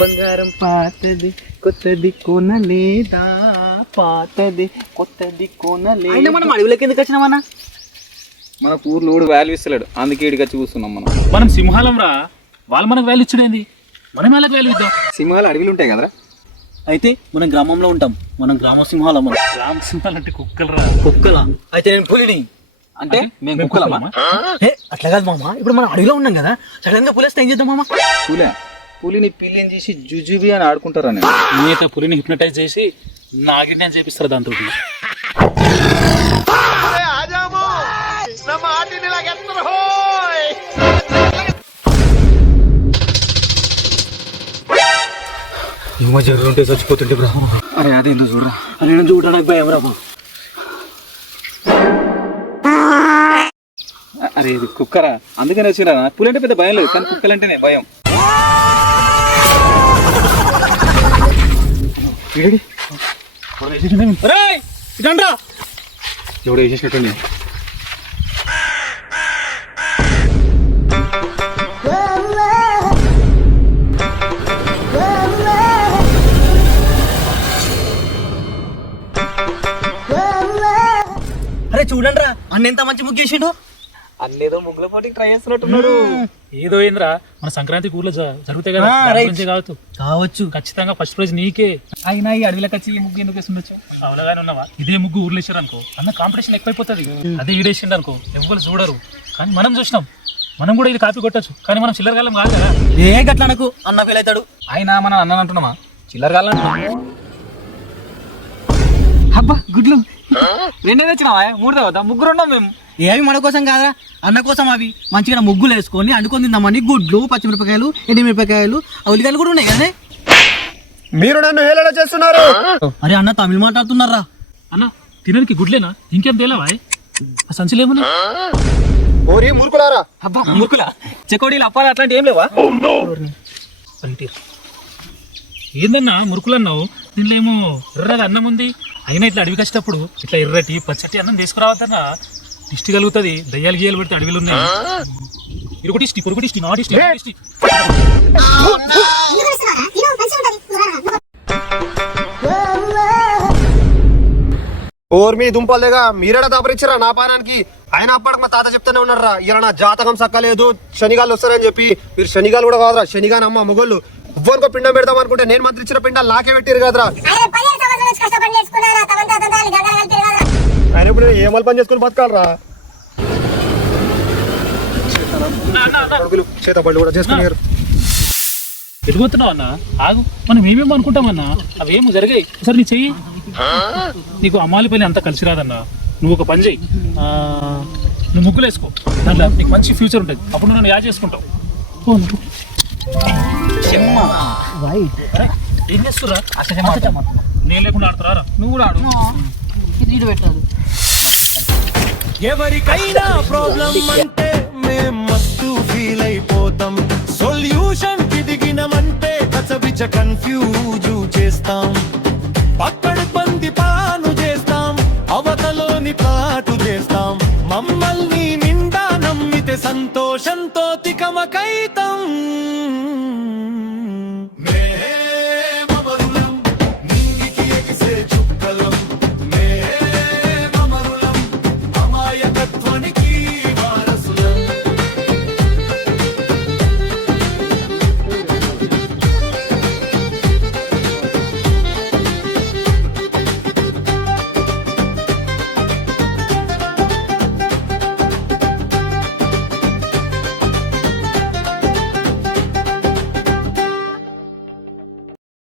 బంగారం పాతది కొత్తది కొనలేదా, పాతది కొత్తది కొనలేదా. మనం అడవిలోకి ఎందుకు వచ్చినామన్నా? మన ఊర్లో కూడా వాల్యూ ఇస్తలేడు, అందుకే ఇడికి వచ్చి కూర్చున్నాం మనం. మనం సింహాలం రా, వాళ్ళు మనకు వాల్యూ ఇచ్చుడేంది, మనం వాళ్ళకి వాల్యూ ఇద్దాం. సింహాలు అడవిలు ఉంటాయి కదరా. అయితే మనం గ్రామంలో ఉంటాం, మనం గ్రామ సింహాలం. మనం గ్రామ సింహాలు అంటే కుక్కలు రా. కుక్కలా? అయితే నేను పులిని. అంటే మేము కుక్కలమా? అట్లా కాదు మామ, ఇప్పుడు మనం అడవిలో ఉన్నాం కదా, సడన్ గా పులేస్తే ఏం చేద్దాం మామ? పులిని పిల్లిని చేసి జుజుబి అని ఆడుకుంటారా? నేనైతే పులిని హిప్నటైజ్ చేసి నాగిని అని చేపిస్తారు దాంతో. ఏమో జరుగుంటే చచ్చిపోతుంటే బ్రా. అరే అదే ఎందుకు చూడరా. నేను చూడడానికి భయం రా. అరే ఇది కుక్కరా, అందుకని వచ్చిరా. పులి అంటే పెద్ద భయం లేదు, కానీ కుక్కలంటేనే భయం. ఎవడో వేసేసినట్టుంది. అరే చూడండి రా, అన్న ఎంత మంచి ముగ్గు చేసిండు. అన్నేదో ముగ్గుల పోటీకి ట్రై చేస్తున్నట్టున్నాడు. ఏదో ఏంద్రా, మన సంక్రాంతి ఊర్లో జరుగుతాయి కదా, కావచ్చు. ఖచ్చితంగా ఫస్ట్ ప్రైజ్ నీకే. అయినా ఈ అడవిలోకి వచ్చి ఈ ముగ్గు ఎందుకు వేస్తుండొచ్చు? అవునగానే ఉన్నావా? ఇదే ముగ్గు ఊర్లో వేసారు అనుకో, అన్న కాంపిటీషన్ ఎక్కువైపోతుంది. అదే ఈడేసిండు అనుకో, ఎవ్వరు చూడరు. కానీ మనం చూసినాం, మనం కూడా ఇది కాపీ కొట్టచ్చు. కానీ మనం చిల్లర గాలం కాదు కదా. ఏ గట్ల నాకు అన్న ఫీల్ అవుతాడు. అయినా మనం అన్న అంటున్నామా, చిల్లర గాలంటున్నా. అబ్బా గుడ్లు రెండేది వచ్చినావా? మూడు తర్వాత ముగ్గురు ఉన్నాం మేము. ఏవి మన కోసం కాదా, అన్న కోసం. అవి మంచిగా ముగ్గులు వేసుకొని అండుకొని తిందామని గుడ్లు, పచ్చిమిరపకాయలు, ఎండిమిరపకాయలు, ఉల్లికాయలు కూడా ఉన్నాయి కదా. మీరు నన్ను హేళన చేస్తున్నారు. అరే అన్న తమిళ మాట్లాడుతున్నారా? అన్న తినడానికి గుడ్లేనా, ఇంకేం తేలావా? ఆ సంచులేమున్నా? ఓరి మురుకులారా. అబ్బా మురుకులా, చెకోడీలు, అప్పాలు అట్లాంటి ఏం లేవా? ఏందన్నా మురుకులన్నావు? దీనిలో ఏమో ఎర్రగా అన్నం ఉంది. అయినా ఇట్లా అడవికి వచ్చేటప్పుడు ఇట్లా ఎర్రటి పచ్చటి అన్నం తీసుకురావద్దన్నా, దిష్టి కలుగుతుంది. దయ్యాలు గీయాలు పెడితే అడవిలు ఉన్నాయి. ఇరుకు దిష్టి, పొరుగు దిష్టి, నా దిష్టి, దిష్టి. ఓర్ మీ దుంపలేగా మీరేడ దాపరిచ్చారా నా పానానికి? ఆయన అప్పటికి మా తాత చెప్తానే ఉన్నారా, ఇలా నా జాతకం సక్కలేదు, శనిగాలు వస్తారని చెప్పి. మీరు శనిగాలు కూడా కాదురా, శనిగాని అమ్మ మొగోళ్ళు. ఎవ్వరికో పిండం పెడదాం అనుకుంటే నేను మంత్రి ఇచ్చిన పిండాలు నాకే పెట్టారు కదరా. ఆయన ఇప్పుడు ఏమల్ పని చేసుకుని బతకాలరా. చేత పళ్ళు కూడా చేసుకున్నారు. ఎటుపోతున్నావు అన్న? ఆగు, మనం ఏమేమో అనుకుంటామన్నా, అవేమో జరిగాయి. సరే నీ చెయ్యి, నీకు అమ్మాలి పని అంతా కలిసి రాదన్నా. నువ్వు ఒక పని చెయ్యి, నువ్వు ముగ్గులు వేసుకో, దాంట్లో నీకు మంచి ఫ్యూచర్ ఉంటుంది. అప్పుడు నన్ను యాడ్ చేసుకుంటావు. ఏం చేస్తురా? నేను లేకుండా ఆడుతురా? నువ్వు కూడా ఆడు. పెట్టారు. ఎవరికైనా ప్రాబ్లం అంటే మేం మస్తు ఫీల్ అయిపోతాం. సొల్యూషన్ కి దిగినమంటే కన్ఫ్యూజ్